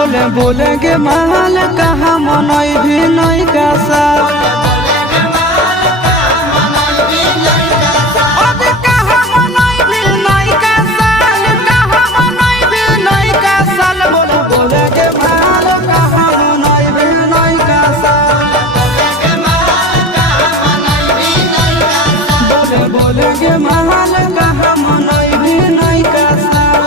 बोले बोले गे महल कहाँ मनई भी नहीं का साल बोलेगे महल कहाँ मनई भी नहीं का साल